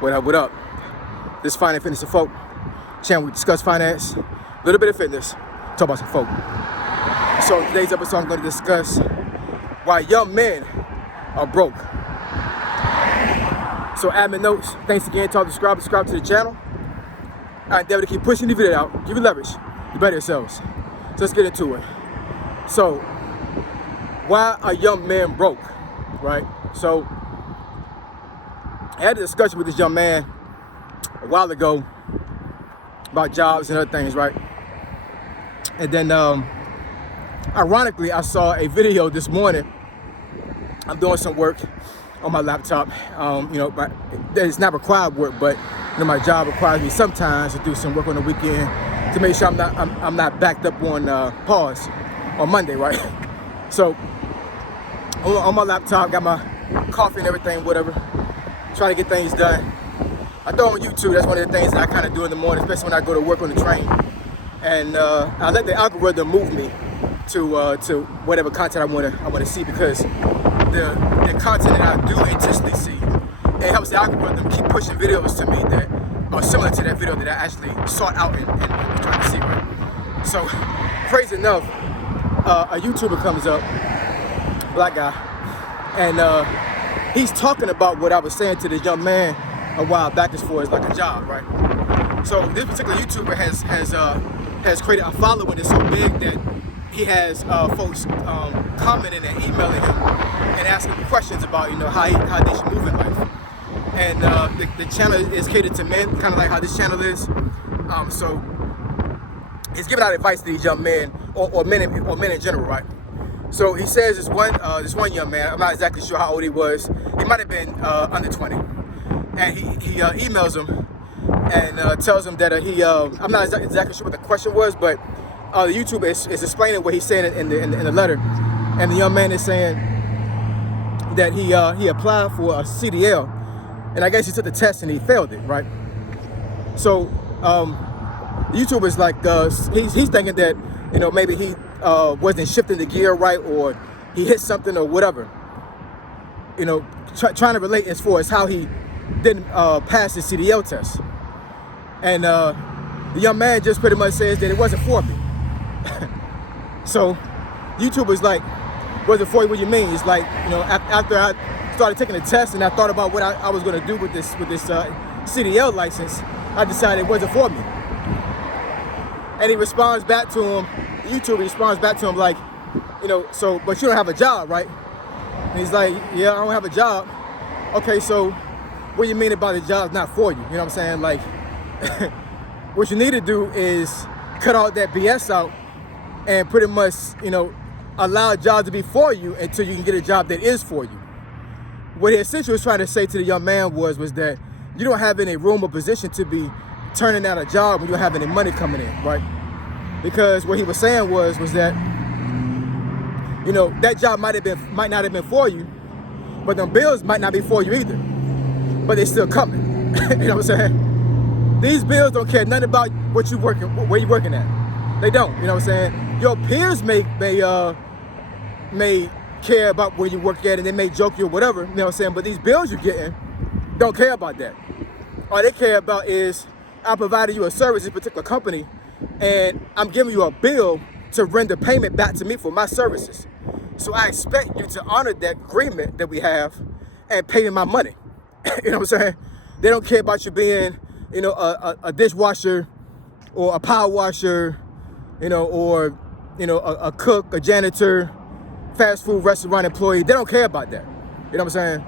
What up, what up? This is Finance, Fitness, and Folk channel. We discuss finance, a little bit of fitness, talk about some folk. So in today's episode, I'm going to discuss why young men are broke. So admin notes, thanks again to all the subscribe to the channel. I endeavor to keep pushing the video out, give you leverage, you better yourselves. So let's get into it. So, why are young men broke, right? So, I had a discussion with this young man a while ago about jobs and other things, right? And then, ironically, I saw a video this morning. I'm doing some work on my laptop. It's not required work, but my job requires me sometimes to do some work on the weekend to make sure I'm not backed up on pause on Monday, right? So on my laptop, got my coffee and everything, whatever, trying to get things done. I throw on YouTube. That's one of the things that I kind of do in the morning, especially when I go to work on the train. And I let the algorithm move me to whatever content I want to see, because the content that I do intentionally see, it helps the algorithm keep pushing videos to me that are similar to that video that I actually sought out and trying to see, right? So, crazy enough, a YouTuber comes up, black guy, and he's talking about what I was saying to this young man a while back as far as like a job, right? So this particular YouTuber has created a following that's so big that he has folks commenting and emailing him and asking him questions about how they should move in life. And the channel is catered to men, kind of like how this channel is. So he's giving out advice to these young men or men in general, right? So he says this one young man, I'm not exactly sure how old he was. He might have been under 20, and he emails him and tells him that I'm not exactly sure what the question was, but the YouTuber is explaining what he's saying in the letter, and the young man is saying that he applied for a CDL. And I guess he took the test and he failed it, right? So the YouTuber is like, he's thinking that maybe he wasn't shifting the gear right, or he hit something or whatever. Trying to relate as far as how he didn't pass his CDL test. And the young man just pretty much says that it wasn't for me. So YouTuber's like, wasn't for you? What do you mean? It's like, after I started taking the test and I thought about what I was going to do with this CDL license, I decided it wasn't for me. And he responds back to him, the YouTuber responds back to him like, so, but you don't have a job, right? And he's like, yeah, I don't have a job. Okay, so what do you mean about the job's not for you? You know what I'm saying? Like, what you need to do is cut all that BS out and pretty much, allow a job to be for you until you can get a job that is for you. What he essentially was trying to say to the young man was that you don't have any room or position to be turning down a job when you don't have any money coming in, right? Because what he was saying was that, that job might not have been for you, but them bills might not be for you either, but they still coming. You know what I'm saying? These bills don't care nothing about where you're working at. They don't. You know what I'm saying? Your peers may care about where you work at, and they may joke you or whatever, you know what I'm saying? But these bills you're getting don't care about that. All they care about is, I provided you a service in a particular company, and I'm giving you a bill to render payment back to me for my services. So I expect you to honor that agreement that we have and pay me my money. You know what I'm saying? They don't care about you being, a dishwasher or a power washer, or a cook, a janitor, fast food restaurant employee. They don't care about that. You know what I'm saying?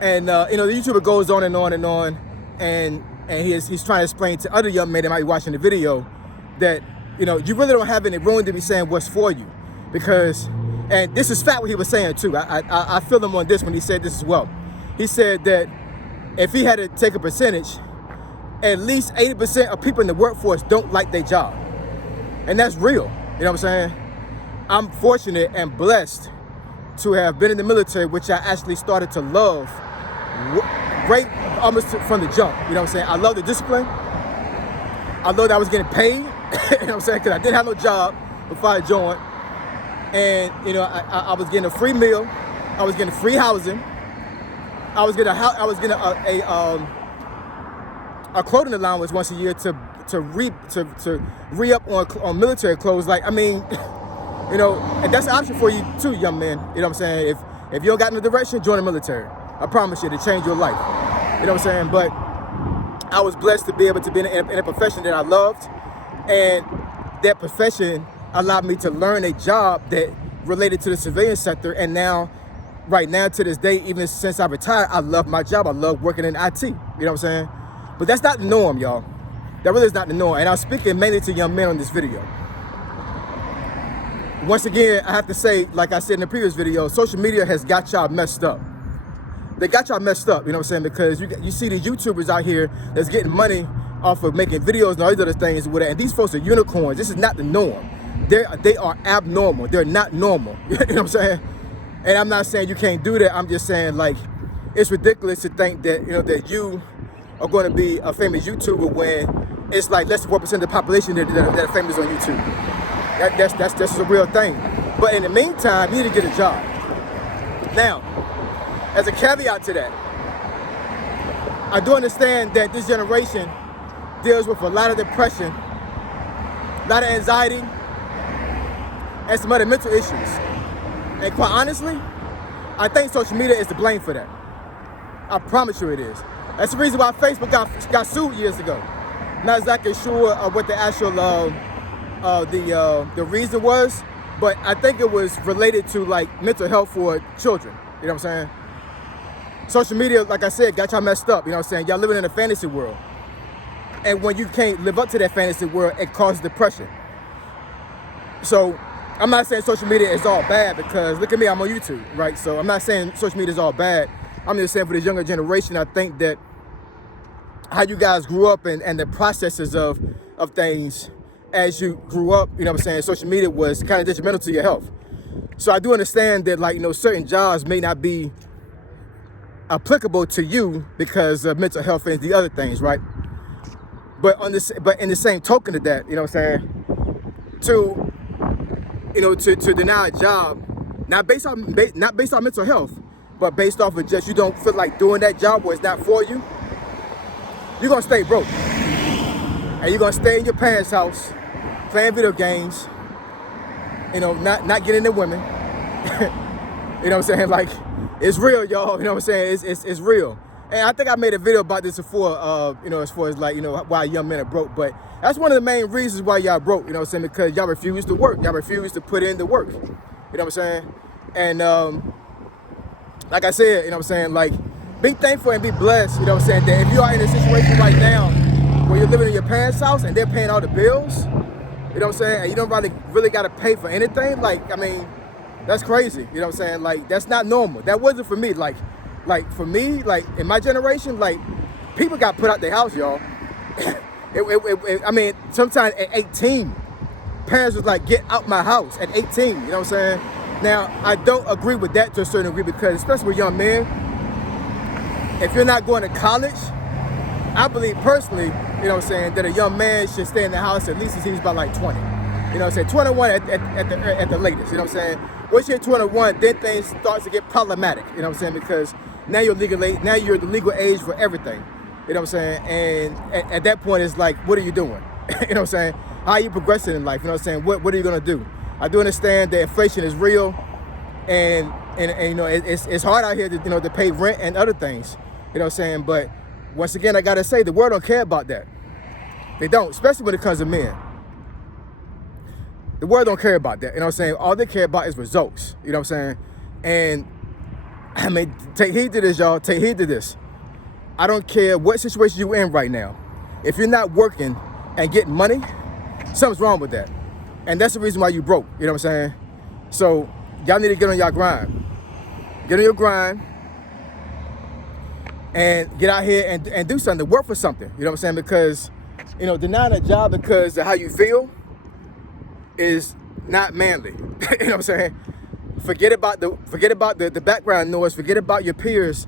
And the YouTuber goes on and on and on, and he's trying to explain to other young men that might be watching the video that you really don't have any room to be saying what's for you, because, and this is fact what he was saying too. I feel him on this when he said this as well. He said that if he had to take a percentage, at least 80% of people in the workforce don't like their job, and that's real. You know what I'm saying? I'm fortunate and blessed to have been in the military, which I actually started to love right almost from the jump. You know what I'm saying? I love the discipline. I love that I was getting paid. You know what I'm saying? Because I didn't have no job before I joined. And, I was getting a free meal. I was getting free housing. I was getting a clothing allowance once a year to re-up on military clothes. Like, I mean, you know, and that's an option for you too, young man. You know what I'm saying? If you don't got no direction, join the military. I promise you, to change your life. You know what I'm saying? But I was blessed to be able to be in a profession that I loved, and that profession allowed me to learn a job that related to the civilian sector. And now, right now, to this day, even since I retired, I love my job. I love working in IT. You know what I'm saying? But that's not the norm, y'all. That really is not the norm. And I'm speaking mainly to young men on this video. Once again, I have to say, like I said in the previous video, social media has got y'all messed up. They got y'all messed up, you know what I'm saying? Because you see these YouTubers out here that's getting money off of making videos and all these other things with it. And these folks are unicorns. This is not the norm. They are abnormal. They're not normal. You know what I'm saying? And I'm not saying you can't do that. I'm just saying, like, it's ridiculous to think that, you know, that you are going to be a famous YouTuber when it's like less than 4% of the population that are famous on YouTube. That's a real thing. But in the meantime, you need to get a job. Now, as a caveat to that, I do understand that this generation deals with a lot of depression, a lot of anxiety, and some other mental issues. And quite honestly, I think social media is to blame for that. I promise you it is. That's the reason why Facebook got sued years ago. Not exactly sure of what the actual the reason was, but I think it was related to like mental health for children. You know what I'm saying? Social media, like I said, got y'all messed up. You know what I'm saying? Y'all living in a fantasy world. And when you can't live up to that fantasy world, it causes depression. So I'm not saying social media is all bad, because look at me, I'm on YouTube, right? So I'm not saying social media is all bad. I'm just saying for this younger generation, I think that how you guys grew up and the processes of things as you grew up, you know what I'm saying, social media was kind of detrimental to your health. So I do understand that, like, you know, certain jobs may not be applicable to you because of mental health and the other things, right? But in the same token of that, you know what I'm saying, to deny a job, not based on mental health, but based off of just you don't feel like doing that job or it's not for you, you're gonna stay broke. And you're gonna stay in your parents' house, playing video games, you know, not getting the women. You know what I'm saying? Like, it's real, y'all. You know what I'm saying? It's real. And I think I made a video about this before, you know, as far as like, you know, why young men are broke. But that's one of the main reasons why y'all broke, you know what I'm saying? Because y'all refuse to work. Y'all refuse to put in the work. You know what I'm saying? And like I said, you know what I'm saying? Like, be thankful and be blessed, you know what I'm saying? That if you are in a situation right now where you're living in your parents' house and they're paying all the bills, you know what I'm saying? And you don't really got to pay for anything. Like, I mean, that's crazy. You know what I'm saying? Like, that's not normal. That wasn't for me. Like for me, like in my generation, like people got put out their house, y'all. I mean, sometimes at 18, parents was like, get out my house at 18. You know what I'm saying? Now, I don't agree with that to a certain degree, because especially with young men, if you're not going to college, I believe personally, you know what I'm saying, that a young man should stay in the house at least until he's about like 20. You know what I'm saying? 21 at the latest, you know what I'm saying? Once you're 21, then things start to get problematic, you know what I'm saying? Because now you're the legal age for everything, you know what I'm saying? And at that point, it's like, what are you doing? You know what I'm saying? How are you progressing in life? You know what I'm saying? What are you gonna do? I do understand that inflation is real, and you know, it's hard out here to, you know, to pay rent and other things, you know what I'm saying? But once again, I gotta say, the world don't care about that. They don't, especially when it comes to men. The world don't care about that, you know what I'm saying? All they care about is results, you know what I'm saying? And I mean, take heed to this, y'all. Take heed to this. I don't care what situation you're in right now. If you're not working and getting money, something's wrong with that. And that's the reason why you broke, you know what I'm saying? So y'all need to get on y'all grind. Get on your grind and get out here and do something, work for something, you know what I'm saying? Because, you know, denying a job because of how you feel is not manly. You know what I'm saying? Forget about the background noise. Forget about your peers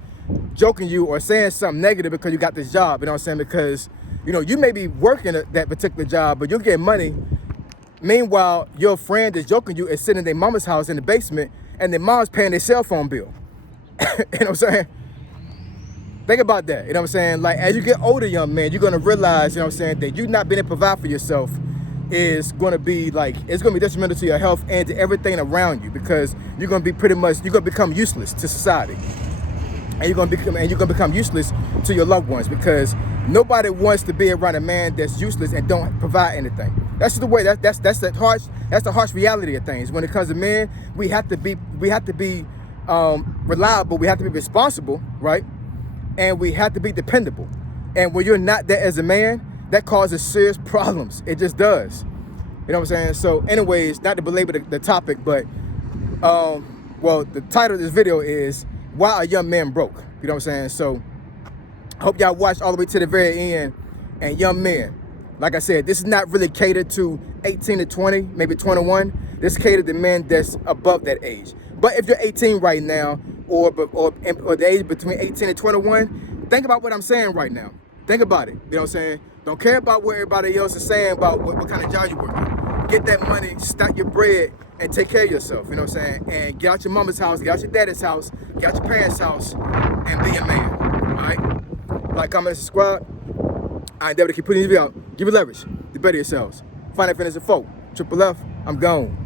joking you or saying something negative because you got this job. You know what I'm saying? Because, you know, you may be working at that particular job, but you'll get money. Meanwhile, your friend is joking you is sitting in their mama's house in the basement, and their mom's paying their cell phone bill. You know what I'm saying? Think about that, you know what I'm saying? Like, as you get older, young man, you're gonna realize, you know what I'm saying, that you not being able to provide for yourself is gonna be like, it's gonna be detrimental to your health and to everything around you, because you're gonna be you're gonna become useless to society. And you're gonna become useless to your loved ones, because nobody wants to be around a man that's useless and don't provide anything. That's the way. That's the harsh reality of things. When it comes to men, we have to be reliable. We have to be responsible, right? And we have to be dependable. And when you're not that as a man, that causes serious problems. It just does. You know what I'm saying? So, anyways, not to belabor the topic, but well, the title of this video is "Why Are Young Men Broke?" You know what I'm saying? So, I hope y'all watch all the way to the very end. And young men, like I said, this is not really catered to 18 to 20, maybe 21. This is catered to men that's above that age. But if you're 18 right now, or the age between 18 and 21, think about what I'm saying right now. Think about it. You know what I'm saying? Don't care about what everybody else is saying about what kind of job you work. Get that money, stack your bread, and take care of yourself. You know what I'm saying? And get out your mama's house, get out your daddy's house, get out your parents' house, and be a man. All right? Like, comment, subscribe. I endeavor to keep putting these videos out. Give it leverage. You better yourselves. Find that fitness at 4. Triple F. I'm gone.